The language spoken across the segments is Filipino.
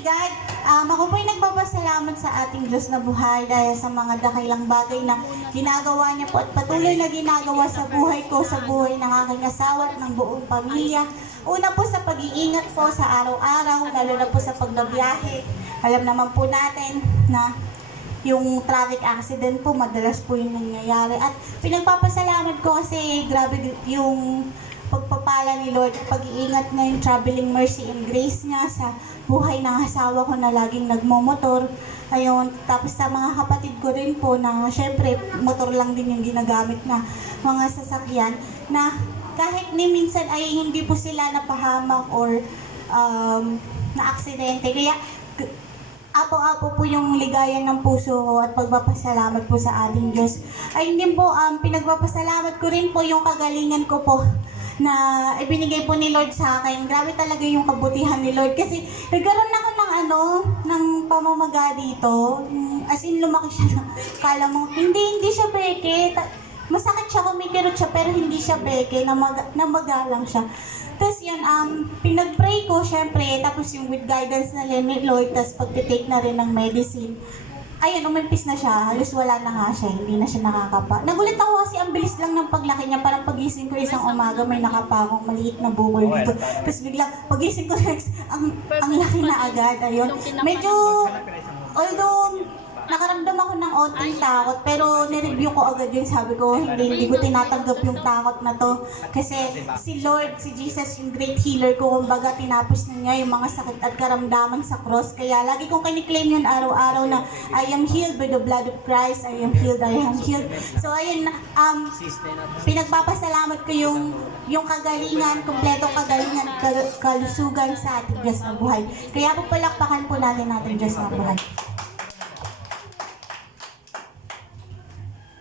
praise God. Ako po'y nagpapasalamat sa ating Diyos na buhay dahil sa mga dakilang bagay na ginagawa niya po at patuloy na ginagawa sa buhay ko, sa buhay ng aking asawa at ng buong pamilya. Una po sa pag-iingat po sa araw-araw, lalo na po sa pagbabiyahe. Alam naman po natin na yung traffic accident po, madalas po yung nangyayari. At pinagpapasalamat ko kasi grabe yung pagpapala ni Lord at pag-iingat niya, yung traveling mercy and grace niya sa buhay ng asawa ko na laging nagmomotor. Ayun, tapos sa mga kapatid ko rin po na syempre motor lang din yung ginagamit na mga sasakyan na kahit ni minsan ay hindi po sila napahamak or na-aksidente. Kaya apo-apo po yung ligaya ng puso ko at pagpapasalamat po sa ating Diyos. Ayun din po, pinagpapasalamat ko rin po yung kagalingan ko po na ibinigay po ni Lord sa akin. Grabe talaga yung kabutihan ni Lord kasi nagkaroon ako ng pamamaga dito. As in, lumaki siya. Kala mo, hindi siya peke. Masakit siya, kumikirot siya, pero hindi siya beke, namagalang siya. Tapos yun, pinag-pray ko, syempre, tapos yung with guidance na rin ni Lord, tapos pag-take na rin ng medicine. Ayun, umimpis na siya, halos wala na nga siya, hindi na siya nakakapa. Nagulit ako kasi ang bilis lang ng paglaki niya, parang pagising ko isang umaga, may nakapa akong maliit na bukol dito. Tapos bigla, pagising ko next, ang laki na agad, ayun. Medyo, although, nakaramdam ako ng onting takot, pero nireview ko agad yun, sabi ko, hindi ko tinatanggap yung takot na to. Kasi si Lord, si Jesus, yung great healer ko, kumbaga tinapos na niya yung mga sakit at karamdaman sa cross. Kaya lagi kong kiniklaim yun araw-araw na I am healed by the blood of Christ, I am healed, I am healed. So ayun, pinagpapasalamat ko yung kagalingan, kompletong kagalingan, kalusugan sa ating Diyos na buhay. Kaya po palakpakan po natin Diyos na buhay.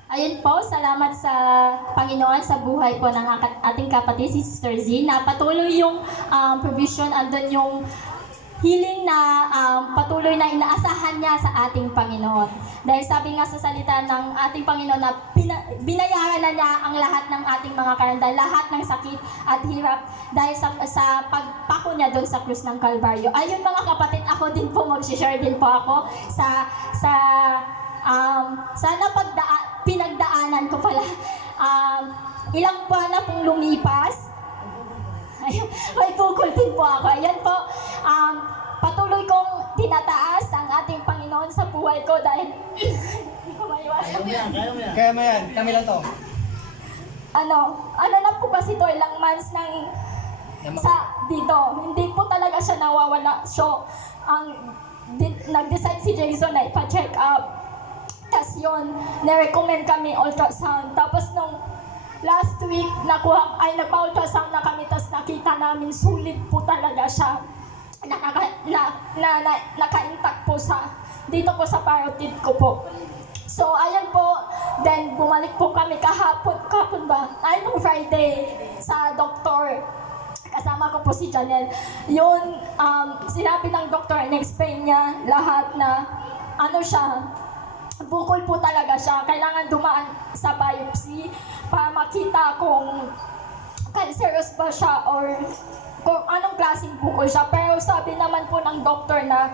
Ayun po, salamat sa Panginoon sa buhay po ng ating kapatid, si Sister Z, na patuloy yung provision, andun yung healing na patuloy na inaasahan niya sa ating Panginoon. Dahil sabi nga sa salita ng ating Panginoon na binayaran na niya ang lahat ng ating mga karandahan, lahat ng sakit at hirap dahil sa pagpako niya doon sa krus ng Kalbaryo. Ayun mga kapatid, ako din po, mag-share din po ako sana pinagdaanan ko pala. Ilang buwan na pong lumipas. Ayun, may bukol din po ako. Ayan po, patuloy kong tinataas ang ating Panginoon sa buhay ko dahil hindi ko maiwasan. Kaya mo yan, kami lang to. Ano na po kasi to, ilang months nang dito. Hindi po talaga siya nawawala. So, nag-decide si Jason na ipa-check up. Tapos yun, na-recommend kami ultrasound. Tapos nung last week, nagpa-ultrasound na kami, tapos nakita namin sulit po talaga siya. Naka-intact po dito po sa parotid ko po. So, ayan po, then bumalik po kami kahapon nung Friday, sa doktor. Kasama ko po si Janelle. Yun, sinabi ng doktor, in-explain niya lahat na bukol po talaga siya. Kailangan dumaan sa biopsy para makita kung cancerous ba siya or kung anong klaseng bukol siya. Pero sabi naman po ng doktor na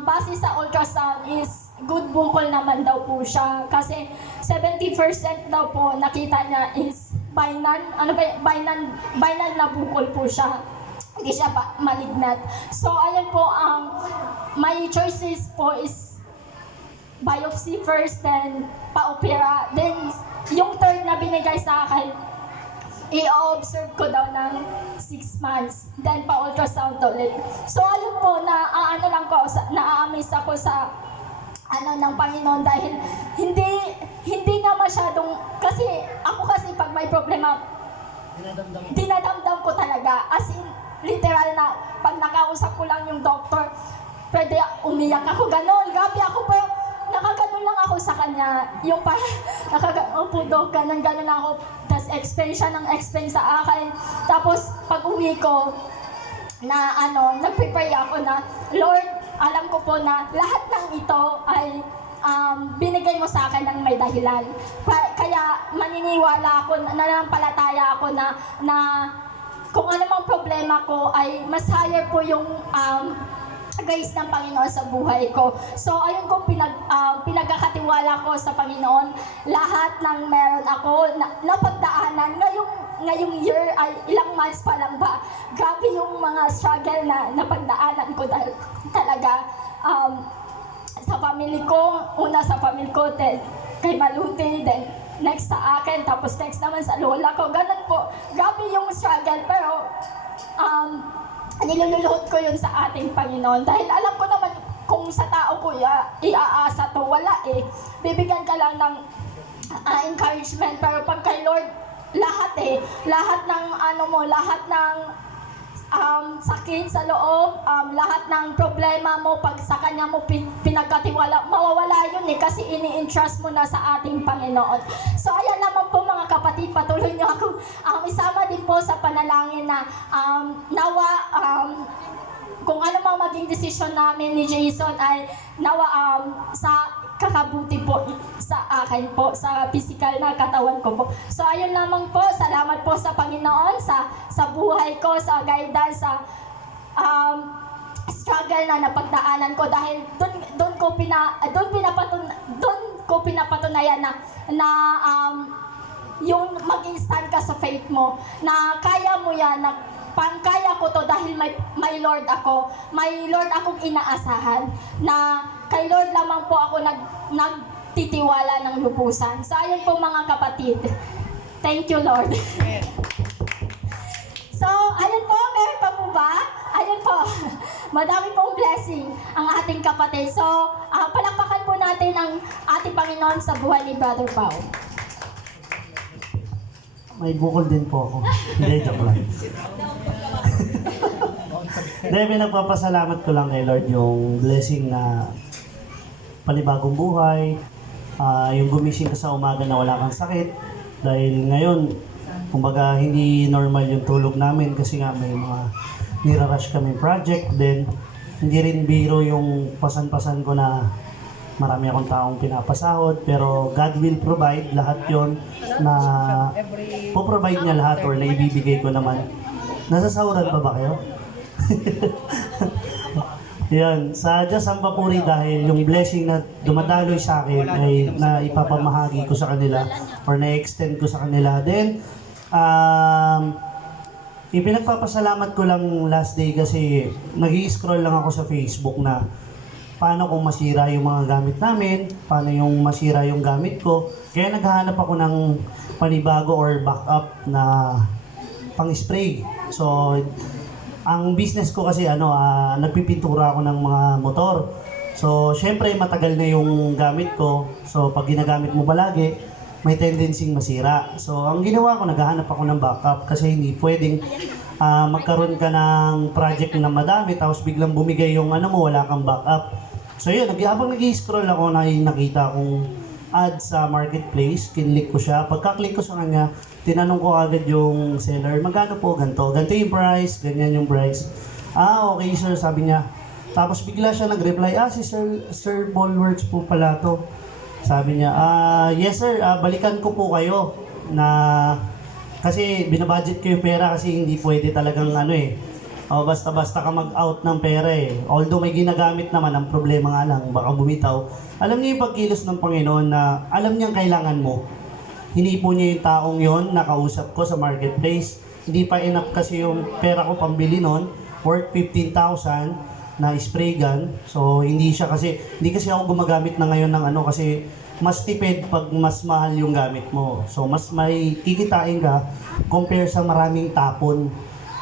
base sa ultrasound is good bukol naman daw po siya. Kasi 70% daw po nakita niya is binal na bukol po siya. Hindi siya malignant. So ayan po, my choices po is biopsy first, then pa-opera. Then, yung third na binigay sa akin, i-observe ko daw ng 6 months. Then, pa-ultrasound ulit. So, ayun po, na-amaze ako sa ng Panginoon dahil hindi nga masyadong, kasi pag may problema, dinadamdam ko talaga. As in, literal na, pag nakausap ko lang yung doktor, pwede umiyak ako, ganon. Grabe ako, pero nakaganon lang ako sa kanya, yung parang nakagano'n, ganon ako, tapos explain siya ng explain sa akin. Tapos pag uwi ko, nag-prepare ako na, Lord, alam ko po na lahat ng ito ay binigay mo sa akin ng may dahilan. Kaya maniniwala ako, nanampalataya ako na kung ano mang problema ko ay mas higher po yung grace ng Panginoon sa buhay ko. So, ayun ko, pinagkakatiwala ko sa Panginoon. Lahat ng meron ako, napagdaanan, ngayong year, ay ilang months pa lang ba, grabe yung mga struggle na napagdaanan ko dahil talaga, sa family ko, una sa family ko, then kay Maluti, then next sa akin, tapos next naman sa lola ko. Ganun po, grabe yung struggle, pero niluluhod ko yun sa ating Panginoon. Dahil alam ko naman kung sa tao ko iaasa to, wala eh. Bibigyan ka lang ng encouragement, pero pag kay Lord, lahat ng lahat ng sakit sa loob, lahat ng problema mo, pag sa Kanya mo pinagkatiwala, mawawala yun eh, kasi ini-entrust mo na sa ating Panginoon. So ayan naman po mga kapatid, patuloy niyo ako isama din po sa panalangin na nawa kung ano mang maging desisyon namin ni Jason ay nawa sa kakabuti po sa akin po, sa physical na katawan ko po. So ayun lamang po, salamat po sa Panginoon, sa buhay ko, sa guidance, sa struggle na napagdaanan ko, dahil doon ko pinapatunayan na yung maging stand ka sa faith mo, na kaya mo yan, na pangkaya ko to dahil may Lord ako. May Lord akong inaasahan, na kay Lord lamang po ako nagtitiwala ng lubusan. So ayun po mga kapatid. Thank you, Lord. So, ayun po, meron pa po ba? Ayun po, madami pong blessing ang ating kapatid. So, palakpakan po natin ang ating Panginoon sa buhay ni Brother Pao. May bukol din po ako. Hindi, joke lang. Hindi, nagpapasalamat ko lang kay Lord yung blessing na panibagong buhay, yung gumising ka sa umaga na wala kang sakit. Dahil ngayon, kumbaga hindi normal yung tulog namin kasi nga may mga nirarush kami project. Then, hindi rin biro yung pasan-pasan ko na marami akong taong pinapasahod, pero God will provide lahat yon na po-provide niya lahat or na ibibigay ko naman. Nasasahuran pa ba kayo? Yan, sa Diyos ang papuri dahil yung blessing na dumadaloy sa akin ay na ipapamahagi ko sa kanila or na-extend ko sa kanila. Then, ipinagpapasalamat ko lang last day kasi nag-i-scroll lang ako sa Facebook na paano kung masira yung mga gamit namin, paano yung masira yung gamit ko. Kaya naghahanap ako ng panibago or backup na pang-spray. So, ang business ko kasi nagpipintura ako ng mga motor. So, syempre matagal na yung gamit ko. So, pag ginagamit mo palagi, may tendency masira. So, ang ginawa ko, naghahanap ako ng backup kasi hindi pwedeng magkaroon ka ng project na madami tapos biglang bumigay yung wala kang backup. So yun, habang nag-i-scroll ako, nakita kong ad sa marketplace, kinlik ko siya. Pagka-click ko sa kanya, tinanong ko agad yung seller, magkano po ganito? Ganito yung price, ganyan yung price. Okay sir, sabi niya. Tapos bigla siya nag-reply, si Sir Ballworks po pala to. Sabi niya, yes sir, balikan ko po kayo na kasi binabudget ko yung pera kasi hindi pwede talagang basta-basta ka mag-out ng pera eh. Although may ginagamit naman, ang problema nga lang, baka bumitaw. Alam niyo yung pagkilos ng Panginoon na alam niyang kailangan mo. Hinipo niya yung taong yon na kausap ko sa marketplace. Hindi pa enough kasi yung pera ko pambili nun, worth 15,000 na spray gun. So hindi kasi ako gumagamit na ngayon ng kasi mas tipid pag mas mahal yung gamit mo. So mas may kikitain ka compare sa maraming tapon.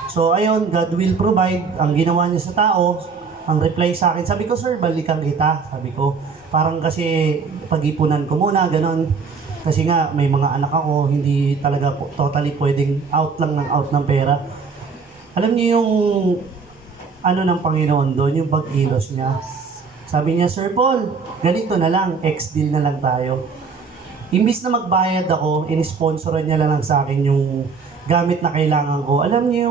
So ayun, God will provide. Ang ginawa niya sa tao, ang reply sa akin, sabi ko, sir, balikan kita. Sabi ko, parang kasi pag-ipunan ko muna, ganon. Kasi nga, may mga anak ako, hindi talaga totally pwedeng out lang ng out ng pera. Alam niyo yung ng Panginoon doon, yung pag-ilos niya. Sabi niya, Sir Paul, ganito na lang, ex-deal na lang tayo. Imbis na magbayad ako, in-sponsoran niya lang sa akin yung gamit na kailangan ko. Alam niyo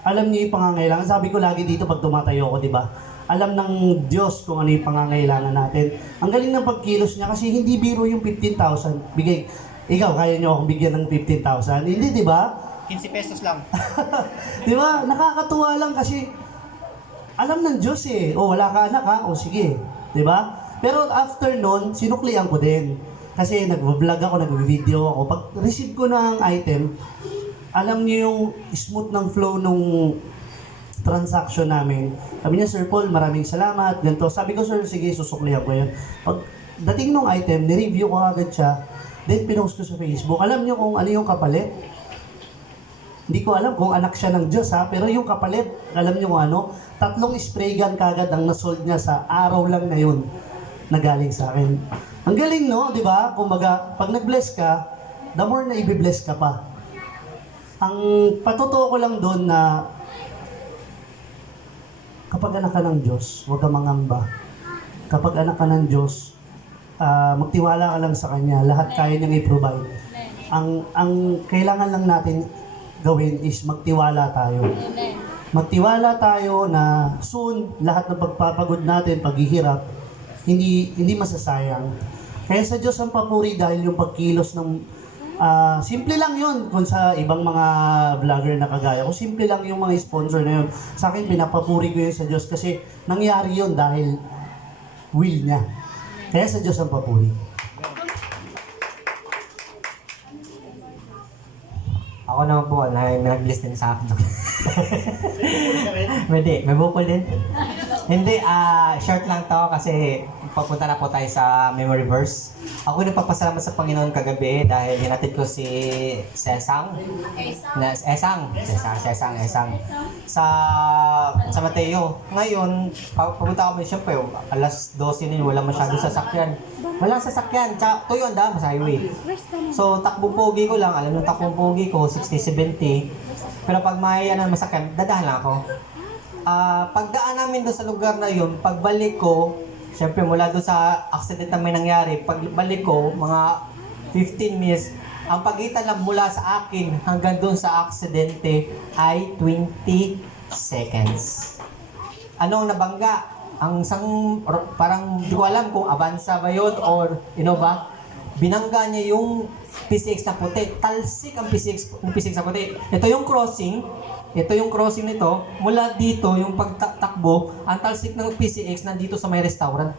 yung pangangailangan. Sabi ko lagi dito pag tumatayo ako, di ba? Alam ng Diyos kung ano yung pangangailangan natin. Ang galing ng pagkilos niya kasi hindi biro yung 15,000. Bigay, ikaw, kaya niyo akong bigyan ng 15,000? Hindi, di ba? 15 pesos lang. Di ba? Nakakatuwa lang kasi alam ng Diyos eh. O, wala ka anak ha? O, sige. 'Di ba? Pero after nun, sinuklian ko din. Kasi nag-vlog ako, nag-video ako. Pag receive ko ng item, alam niyo yung smooth ng flow nung transaction namin. Sabi niya, Sir Paul, maraming salamat. Ganito. Sabi ko, sir, sige, susuklihan ko yan. Pag dating nung item, nireview ko agad siya. Then, pinost ko sa Facebook. Alam niyo kung ano yung kapalit? Hindi ko alam kung anak siya ng Diyos ha, pero yung kapalit, alam niyo kung ano? 3 spray gun kagad ang nasold niya sa araw lang na yun na galing sa akin. Ang galing no, di ba? Kumbaga, pag nag-bless ka, the more na i-bless ka pa. Ang patutuo ko lang doon na kapag anak ka ng Diyos, huwag ka mangamba. Kapag anak ka ng Diyos, magtiwala ka lang sa Kanya. Lahat kaya niyang i-provide. Ang kailangan lang natin gawin is magtiwala tayo. Magtiwala tayo na soon, lahat ng pagpapagod natin, paghihirap, hindi masasayang. Kaya sa Diyos ang papuri dahil yung pagkilos ng simple lang yun kung sa ibang mga vlogger na kagaya ko. Simple lang yung mga sponsor na yun. Sa akin, pinapapuri ko yun sa Diyos kasi nangyari yun dahil will niya. Kaya sa Diyos ang papuri. Ako naman po, nag-bless din sa akin. May bukol din. Hindi, short lang to kasi papunta na po tayo sa memory verse. Ako nagpapasalamat sa Panginoon kagabi dahil hinatid ko si Esang. Sa Mateo. Ngayon, papunta kami siyempre, alas 12 din, wala masyado sasakyan. Walang sasakyan, tuyo ang daan sa highway. So, takbong pogi ko lang, alam mo takbong pogi ko, 60-70. Pero pag may masakyan, dadahan lang ako. Pagdaan namin doon sa lugar na yun, pagbalik ko, syempre mula doon sa accident na may nangyari, pagbalik ko, mga 15 minutes, ang pagitan lang mula sa akin hanggang doon sa aksidente ay 20 seconds. Ano ang nabangga? Ang parang di ko alam kung Avanza ba yun or Innova. Binangga niya yung PCX na puti. Talsik ang PCX na puti. Ito yung crossing nito. Mula dito, yung pagtakbo, ang talsik ng PCX nandito sa may restaurant.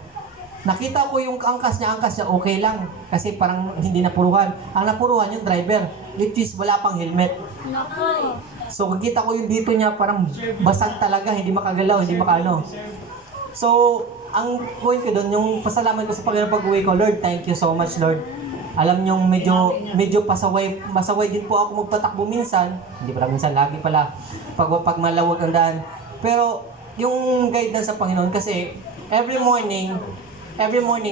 Nakita ko yung angkas niya, okay lang. Kasi parang hindi napuruhan. Ang napuruhan yung driver, which is wala pang helmet. So, nakita ko yung dito niya, parang basag talaga, hindi makagalaw, hindi makano. So, ang point ko doon, yung pasalamat ko sa Panginoon pag-uwi ko, Lord, thank you so much, Lord. Alam nyo, medyo masaway din po ako magpatakbo minsan. Hindi pala minsan, lagi pala. Pag malawag ang daan. Pero, yung guidance sa Panginoon, kasi every morning,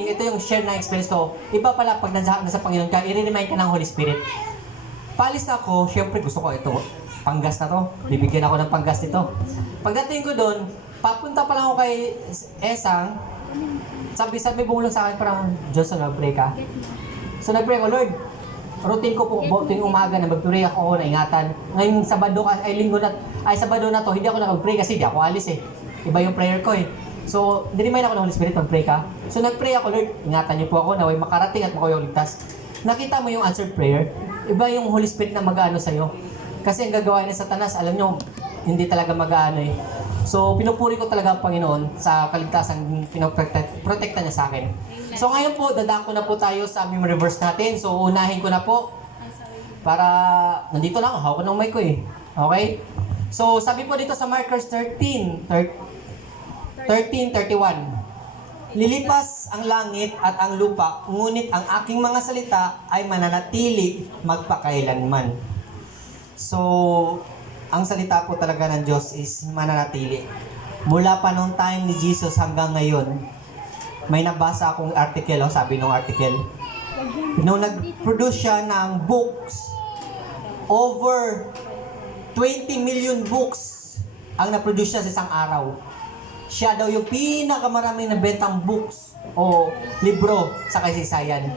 ito yung share na experience ko. Iba pala pag nasa Panginoon ka, i-remind ka ng Holy Spirit. Palis na ako, syempre gusto ko ito. Panggas na to. Bibigyan ako ng panggas nito. Pagdating ko doon, papunta pa lang ako kay Esang. Sabi bumulong sa akin, parang, Diyos, nag-pray ka? So nag-pray ko, Lord, routine ko po, tuwing umaga na mag-pray ako, naingatan. Ngayong Sabado na to, hindi ako nag-pray kasi hindi ako alis eh. Iba yung prayer ko eh. So, niremind ako ng Holy Spirit, mag-pray ka. So nag-pray ako, Lord, ingatan niyo po ako, naway makarating at makoy ligtas. Nakita mo yung answered prayer, iba yung Holy Spirit na mag-ano sa'yo. Kasi ang gagawa ni Satanas, alam nyo, hindi talaga mag-ano eh. So, pinupuri ko talaga ang Panginoon sa kaligtasan, pinoprotekta niya sa akin. So, ngayon po, dadaan ko na po tayo sa memory verse natin. So, unahin ko na po para, nandito lang, hawak ko ng mic ko eh. Okay? So, sabi po dito sa Markers 13:31. Lilipas ang langit at ang lupa, ngunit ang aking mga salita ay mananatili magpakailanman. So, ang salita po talaga ng Diyos is mananatili. Mula pa nung time ni Jesus hanggang ngayon, may nabasa akong article, sabi nung article, nung nag-produce siya ng books, over 20 million books ang na-produce siya sa isang araw. Siya daw yung pinakamaraming nabentang books o libro sa kasaysayan.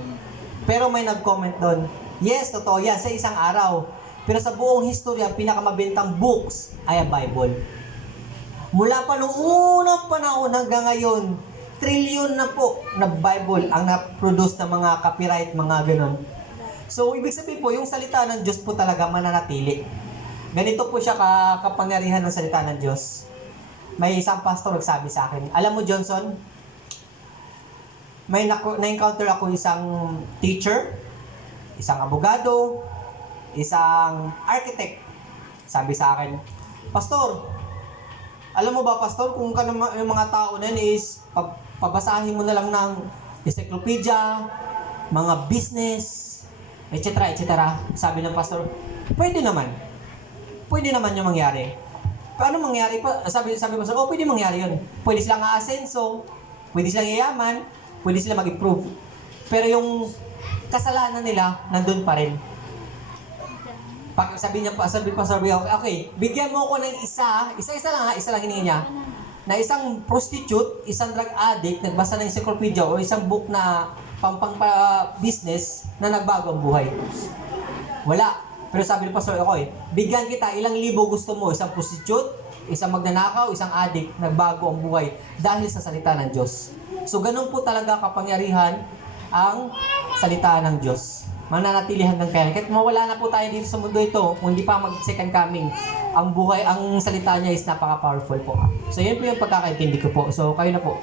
Pero may nag-comment doon, yes, totoo yan, sa isang araw. Pero sa buong history, ang pinakamabentang books ay ang Bible. Mula pa noong unang panahon hanggang ngayon, trillion na po na Bible ang na-produce ng mga copyright, mga ganon. So, ibig sabihin po, yung salita ng Diyos po talaga mananatili. Ganito po siya kapangyarihan ng salita ng Diyos. may isang pastor nagsabi sa akin, alam mo Johnson, may na-encounter ako isang teacher, isang abogado, isang architect. Sabi sa akin, Pastor, alam mo ba Pastor, kung yung mga tao na yun is pabasahin mo na lang ng encyclopedia, mga business, etc. etc. Sabi ng Pastor, pwede naman yung mangyari. Paano mangyari pa? Sabi Pastor, pwede mangyari yun. Pwede silang aasenso, pwede silang yayaman, pwede silang mag-improve. Pero yung kasalanan nila, nandun pa rin. Sabi okay, bigyan mo ko ng isa lang hiningi niya, na isang prostitute, isang drug addict, nagbasa ng encyclopedia o isang book na business na nagbago ang buhay. Wala. Pero sabi ng pastor, okay, bigyan kita, ilang libo gusto mo, isang prostitute, isang magnanakaw, isang addict, nagbago ang buhay dahil sa salita ng Diyos. So ganun po talaga kapangyarihan ang salita ng Diyos. Mananatili hanggang kaya. Kahit mawala na po tayo dito sa mundo ito, kung hindi pa mag-second coming, ang buhay, ang salita niya is napaka-powerful po. So yun po yung pagkakaintindi ko po. So kayo na po.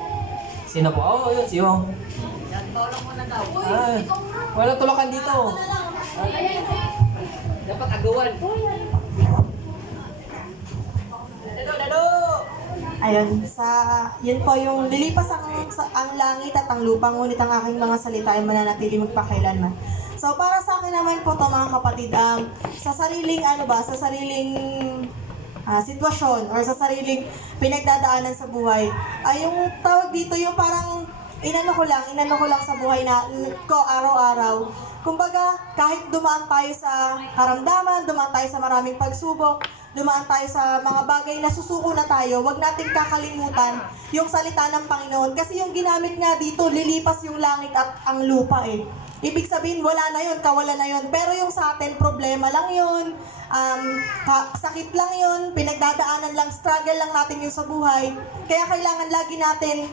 Sino po? Yun, siyo. Wala tulakan dito. Dapat agawan. Dado! Ayun, yun po yung lilipas ang langit at ang lupa, ngunit ang aking mga salita ay mananatili magpakailanman. So para sa akin naman po to mga kapatid, sa sariling sitwasyon or sa sariling pinagdadaanan sa buhay, ay yung tawag dito yung parang inano ko lang sa buhay ko araw-araw. Kumbaga, kahit dumaan tayo sa karamdaman, dumaan tayo sa maraming pagsubok, dumaan tayo sa mga bagay na susuko na tayo, wag nating kakalimutan yung salita ng Panginoon. Kasi yung ginamit nga dito, lilipas yung langit at ang lupa eh. Ibig sabihin, wala na yun, kawalan na yun. Pero yung sa atin, problema lang yun, sakit lang yun, pinagdadaanan lang, struggle lang natin yung sa buhay. Kaya kailangan lagi natin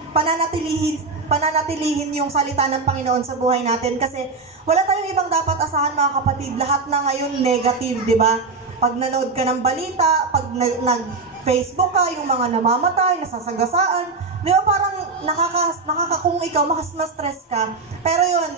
pananatilihin yung salita ng Panginoon sa buhay natin. Kasi wala tayong ibang dapat asahan mga kapatid. Lahat na ngayon negative, di ba? Pag nanood ka ng balita, pag nag-Facebook ka, yung mga namamatay, nasasagasaan, di ba parang kung ikaw mas stress ka. Pero yun,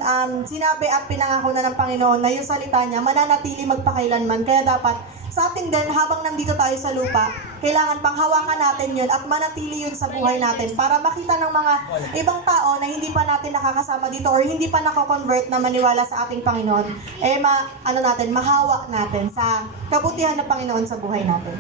sinabi at pinangako na ng Panginoon na yung salita niya mananatili magpakailanman. Kaya dapat sa atin din, habang nandito tayo sa lupa, kailangan pang hawakan natin yun at manatili yun sa buhay natin para makita ng mga ibang tao na hindi pa natin nakakasama dito or hindi pa nako-convert na maniwala sa ating Panginoon, mahawa natin sa kabutihan ng Panginoon sa buhay natin.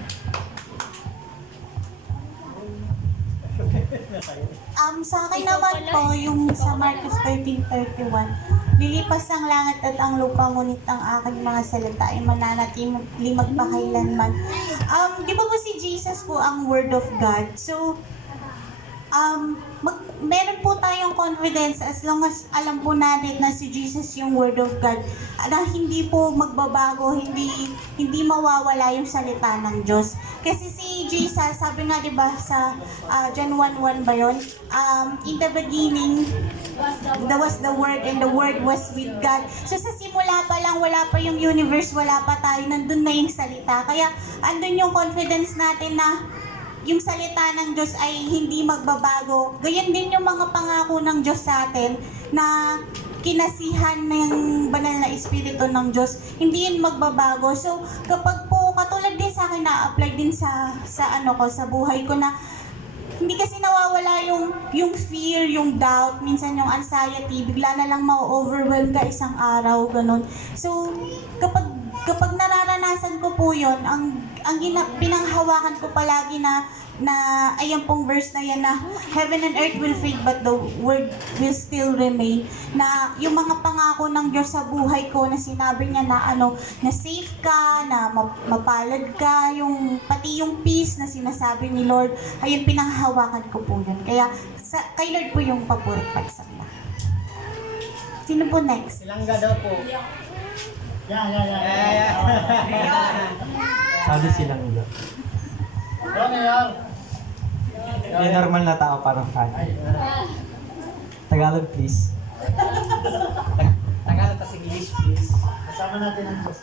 Sa akin naman po, yung sa Marcos 13:31, lilipas ang langit at ang lupa, ngunit ang aking mga salita ay mananatili magpakailanman. Di ba po si Jesus po ang Word of God? So, meron po tayong confidence as long as alam po natin na si Jesus yung Word of God, na hindi po magbabago, hindi mawawala yung salita ng Diyos. Kasi si Jesus, sabi nga diba sa John 1:1 ba yun? In the beginning, there was the Word and the Word was with God. So sa simula pa lang, wala pa yung universe, wala pa tayo, nandun na yung salita. Kaya andun yung confidence natin na yung salita ng Diyos ay hindi magbabago. Ganyan din yung mga pangako ng Diyos sa atin na kinasihan ng banal na Espiritu ng Diyos, hindi yun magbabago. So, kapag po, katulad din sa akin, na-apply din sa buhay ko na hindi kasi nawawala yung fear, yung doubt, minsan yung anxiety, bigla na lang ma-overwhelm ka isang araw, ganun. So, kapag nararanasan ko po yun, ang pinanghawakan ko palagi na ayan pong verse na yan na heaven and earth will fade but the word will still remain, na yung mga pangako ng Diyos sa buhay ko na sinabi niya na na safe ka, na mapalad ka, pati yung peace na sinasabi ni Lord, ayun pinanghawakan ko po yun. Kaya kay Lord po yung papurit pagsamba. Sino po next? Silangga daw po. Sabi silangga. Yung normal na tao parang fan. Tagalog please. Tagalog tas English please. Kasama natin ang Diyos.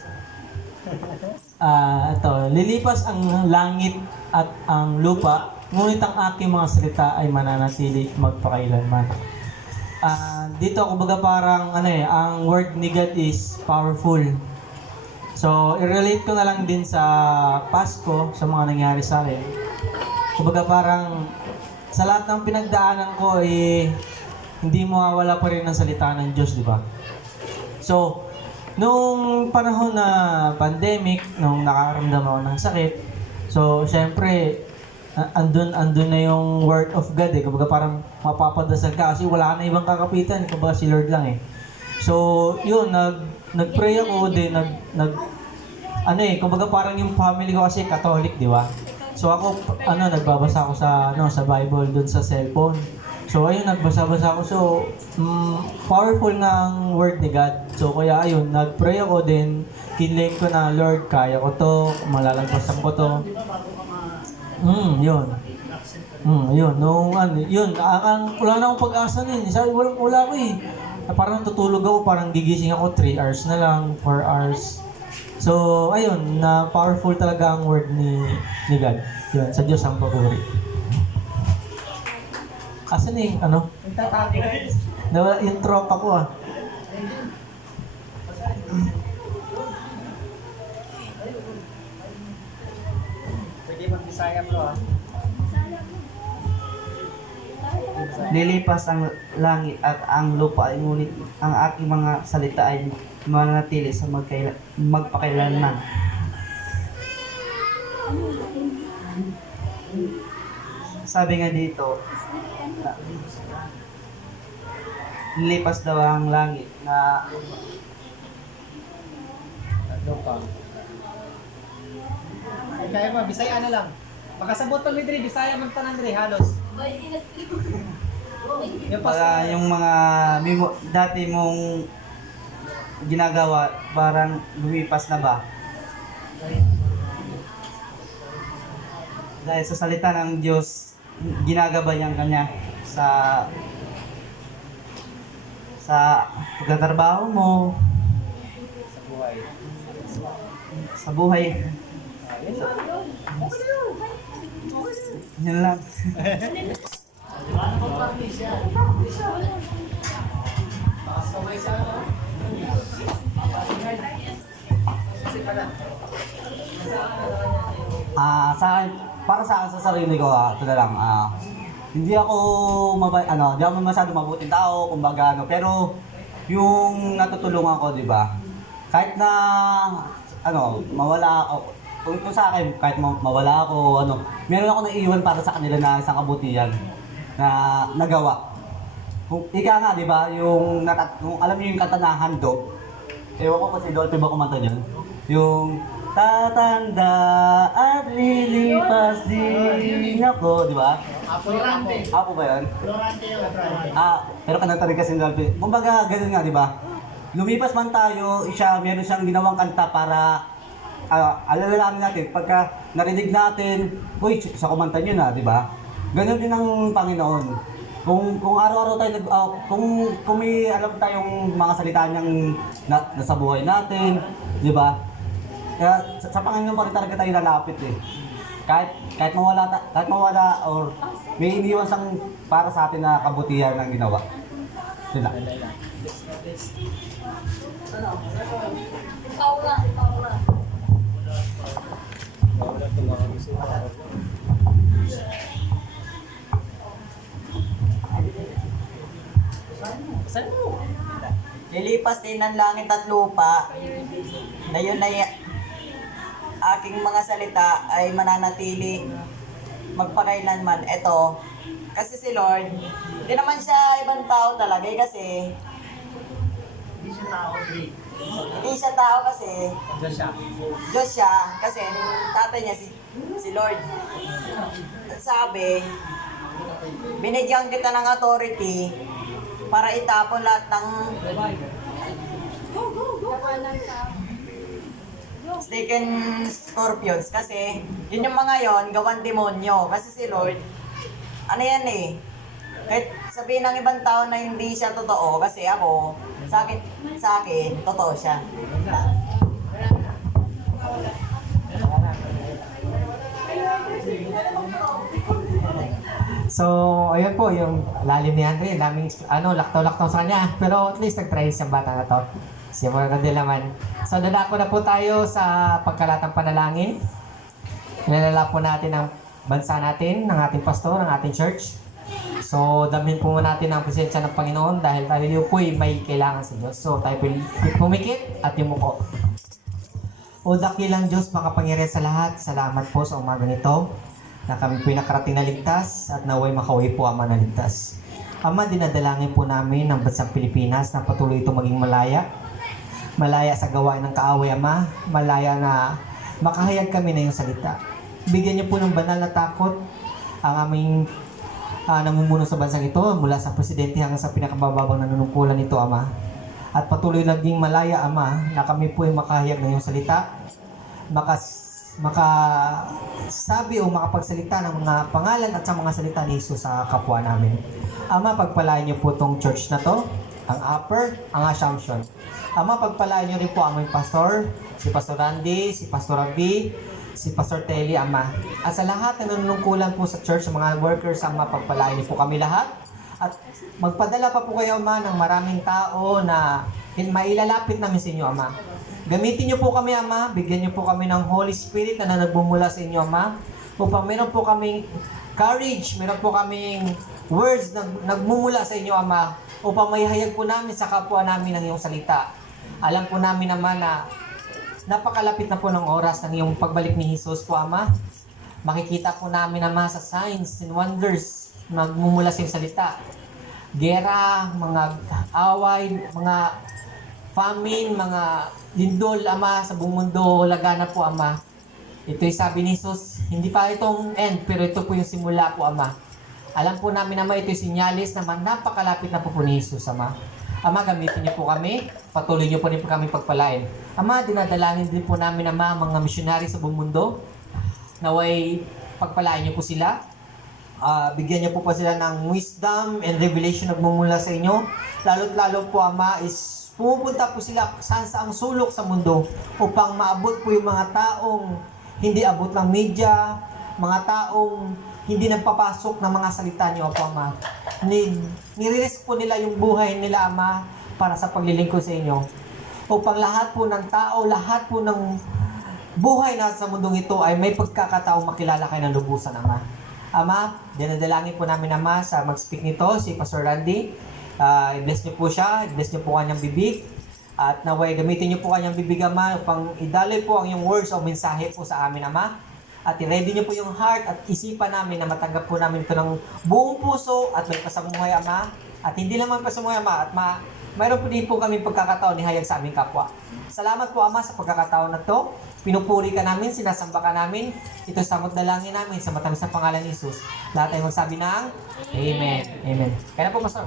Lilipas ang langit at ang lupa, ngunit ang aking mga salita ay mananatili magpakailanman. Dito, kumbaga parang, ang word ni God is powerful. So, i-relate ko na lang din sa Pasko, sa mga nangyari sa akin. Kumbaga parang, sa lahat ng pinagdaanan ko, hindi mawawala pa rin ang salita ng Diyos, di ba? So, nung panahon na pandemic, nung nakakaramdam ako ng sakit, so, syempre, andun na yung word of God eh. Kumbaga parang mapapadasal ka kasi wala ka na ibang kakapitan. Kumbaga si Lord lang eh. So, yun, nag-pray ako din, kumbaga parang yung family ko kasi Catholic, di ba? So ako, nagbabasa ako sa Bible dun sa cellphone. So ayun, nagbasa-basa ako. So, powerful nga ang word ni God. So kaya ayun, nag-pray ako din, kinlame ko na, Lord, kaya ko to, malalagpasan ko to. Yun. Yun. Wala na akong pag-asa nun. Sabi, wala ko eh. Parang tutulog ako, parang gigising ako 3 hours na lang, 4 hours. So, ayun, na powerful talaga ang word ni God. Yun, sa Diyos ang papuri. Asan yung, yung tropa ko ah. Lilipas ang langit at ang lupa, ngunit ang aking mga salita ay mananatili sa magpakailanman. Sabi nga dito, lilipas daw ang langit na Kaya mo, Bisaya na lang. Makasabot pag Dre, Bisaya man tanan Dre, halos. para yung mga dati mong ginagawa, parang lumipas na ba? Dahil sa salita ng Diyos, ginagabayan kanya sa pagtatrabaho mo, sa buhay. Yan lang. Para sa akin sa sarili ko, ito na lang. Hindi ako hindi ako masyado mabuting tao, kumbaga pero yung natutulungan ko, 'di ba? Kahit na mawala ako, kung sa akin, kahit mawala ako, meron ako naiiwan para sa kanila na isang kabutihan na nagawa. Kung ika nga, 'di ba, yung alam niyo yung kanta na Handog. Ewan ko kung si Dolphy ba kumanta niyan. Yung tatanda at lilipas din ako, di ba? Apo ba yan? Pero kananta rin kasi ni Dolphy. Kumbaga, ganun nga, di ba? Lumipas man tayo, meron siyang ginawang kanta para alalahanin natin. Pagka narinig natin, uy, sa kumanta niyo na, di ba? Ganun din ang Panginoon. Kung araw-araw tayo kung may alam tayong mga salita niyang nasa buhay natin, di ba? Kaya sa Panginoon pa rin talaga tayo lalapit eh. Kahit mawala or may iniwan sang para sa atin na kabutihan ng ginawa. Sila. Lilipas din ng langit at lupa na yun ay aking mga salita ay mananatili magpakailanman. Ito, kasi si Lord, hindi naman siya ibang tao talaga kasi hindi siya tao kasi Diyos siya kasi tatay niya si Lord. At sabi, binigyan kita ng authority para itapon lahat ng snake and scorpions kasi yun yung mga yon gawan demonyo kasi si Lord yan eh, kahit sabihin ng ibang tao na hindi siya totoo kasi ako sa akin totoo siya. So, ayun po, yung lalim ni Andre, daming laktaw-laktaw sa kanya. Pero at least nag-try siyang bata na to. Simula na din naman. So, dadako na po tayo sa pagkalatang panalangin. Nilalala po natin ang bansa natin, ng ating pastor, ng ating church. So, damhin po natin ang presensya ng Panginoon dahil tayo po may kailangan sa Diyos. So, tayo po pumikit at yumuko. O dakilang Diyos, makapangyarihan sa lahat, salamat po sa umaga nito na kami po nakarating na ligtas at naway makauwi po Ama na ligtas. Ama, dinadalangin po namin ang bansang Pilipinas na patuloy ito maging malaya. Malaya sa gawain ng kaaway, Ama. Malaya na makahayag kami na yung salita. Bigyan niyo po ng banal na takot ang aming namumuno sa bansang ito mula sa presidente hanggang sa pinakabababang nanunungkulan nito, Ama. At patuloy naging malaya, Ama, na kami po ay makahayag ng iyong salita, makasabi o makapagsalita ng mga pangalan at sa mga salita ni Jesus sa kapwa namin. Ama, pagpalain niyo po itong church na to, ang Upper, ang Assumption. Ama, pagpalain niyo rin po ang aming pastor, si Pastor Randy, si Pastor Ravi, si Pastor Telly, Ama. At sa lahat na nanunungkulan po sa church, sa mga workers, Ama, pagpalain niyo po kami lahat. At magpadala pa po kayo, Ama, ng maraming tao na mailalapit namin sa inyo, Ama. Gamitin niyo po kami, Ama. Bigyan niyo po kami ng Holy Spirit na nagbumula sa inyo, Ama. Upang meron po kaming courage, meron po kaming words na nagmumula sa inyo, Ama. Upang maihayag po namin sa kapwa namin ang iyong salita. Alam po namin naman na napakalapit na po ng oras ng iyong pagbalik ni Jesus po, Ama. Makikita po namin, Ama, sa signs and wonders nagmumula sa iyong salita. Gera, mga away, mga famine, mga lindol, Ama, sa buong mundo, lagana po, Ama. Ito'y sabi ni Jesus, hindi pa itong end, pero ito po yung simula po, Ama. Alam po namin, Ama, ito'y sinyalis naman napakalapit na po ni Jesus, Ama. Ama, gamitin niyo po kami, patuloy niyo po rin po kami pagpalain. Ama, dinadalangin din po namin, Ama, mga missionary sa buong mundo, naway pagpalain niyo po sila. Bigyan niyo po sila ng wisdom and revelation na nagmumula sa inyo. Lalo't lalo po, Ama, is pumupunta po sila saan sa ang sulok sa mundo upang maabot po yung mga taong hindi abot ng media, mga taong hindi nagpapasok ng mga salita niyo, Ama. Nire-risk po nila yung buhay nila, Ama, para sa paglilingkod sa inyo. Upang lahat po ng tao, lahat po ng buhay na sa mundong ito ay may pagkakataong makilala kayo ng lubusan, Ama. Ama, dinadalangin po namin, Ama, sa mag-speak nito, si Pastor Randy. I-bless niyo po siya, i-bless niyo po kanyang bibig. At naway gamitin niyo po kanyang bibig, Ama, upang idaloy po ang iyong words o mensahe po sa amin, Ama. At i-ready niyo po yung heart at isipan namin na matanggap po namin ito ng buong puso at may pasamuhay, Ama. At hindi naman pasamuhay, Ama, at mayroon po din po kami pagkakataon ni hayag sa aming kapwa. Salamat po, Ama, sa pagkakataon na to. Pinupuri ka namin, sinasamba ka namin. Ito samot dalangin namin sa matamis na pangalan ni Jesus. Lahat ay magsabi ng Amen. Amen. Kaya na po, Pastor.